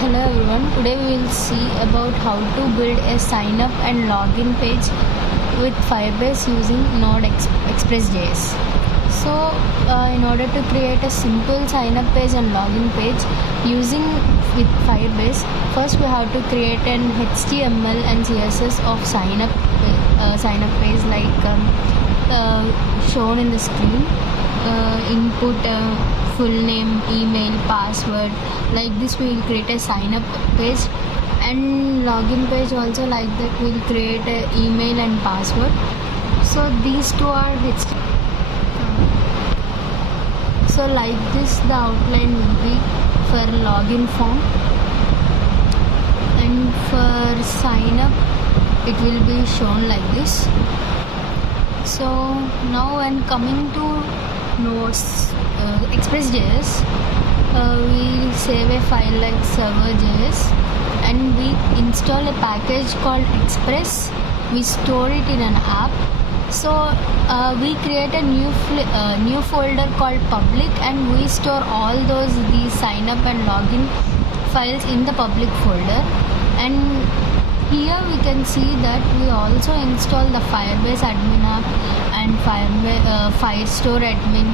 Hello everyone, today we will see about how to build a sign up and login page with Firebase using Node.express.js. So in order to create a simple sign up page and login page using with Firebase, first we have to create an HTML and CSS of sign up page like shown in the screen. Input full name, email, password. Like this we will create a sign up page, and login page also like that we will create a email and password. So these two are so like this the outline will be for login form, and for sign up it will be shown like this. So now when coming to Nodes Express.js, we save a file like server.js and we install a package called Express. We store it in an app. So we create a new folder called public, and we store all these sign up and login files in the public folder. And here we can see that we also install the Firebase admin app and Firestore admin,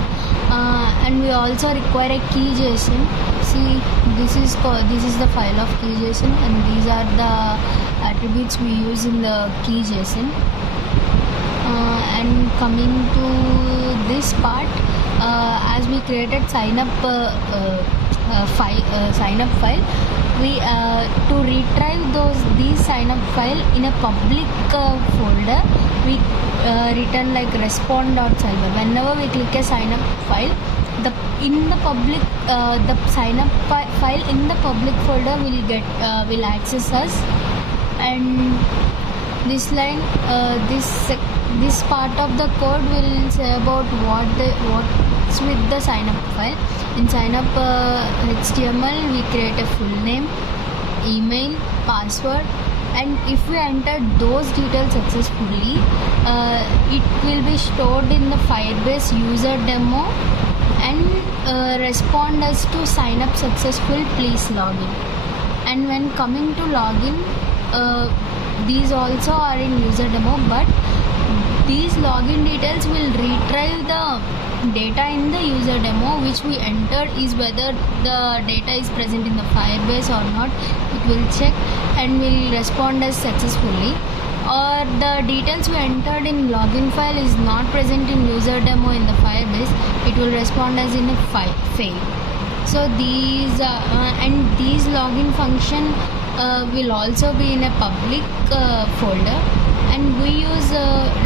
and we also require a key.json. See, this is the file of key.json, and these are the attributes we use in the key.json. And coming to this part, as we created sign up file, we to retrieve these sign up file in a public folder, we return like respond.server. Whenever we click a sign up file, the sign up file in the public folder will access us. And this line, this part of the code will say about what's with the sign up file. In sign up HTML, we create a full name, email, password, and if we enter those details successfully, it will be stored in the Firebase user demo and respond us to sign up successful, please login. And when coming to login, these also are in user demo, but these login details will retrieve the data in the user demo which we entered, is whether the data is present in the Firebase or not. It will check and will respond as successfully, or the details we entered in login file is not present in user demo in the Firebase, it will respond as in a fail. So these login function will also be in a public folder, and we use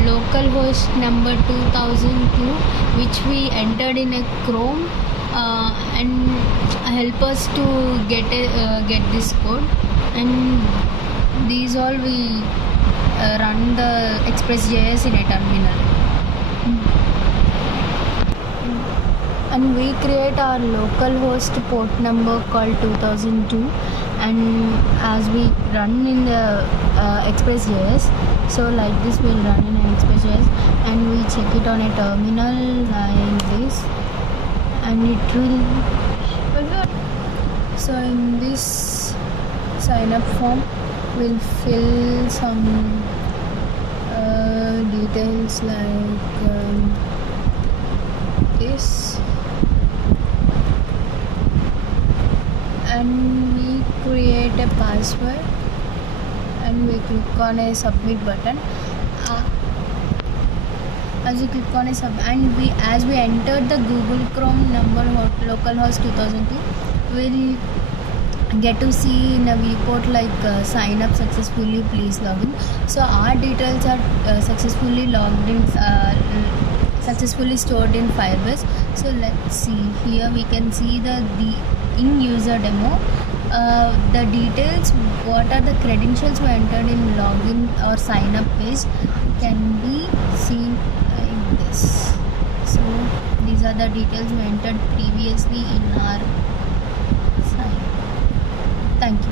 localhost number 2002 which we entered in a Chrome and help us to get this code. And these all we run the Express.js in a terminal. And we create our localhost port number called 2002, and as we run in the Express.js, so like this we'll run in an Express.js, and we check it on a terminal like this, and it will. So in this sign up form, we'll fill some details like this, and we create a password and we click on a submit button. As we click on a as we entered the Google Chrome number localhost 2002, we'll get to see in a viewport like sign up successfully, please login. So our details are successfully logged in, successfully stored in Firebase. So let's see, here we can see in user demo the details, what are the credentials we entered in login or sign up page can be seen in this. So these are the details we entered previously in our sign. Thank you.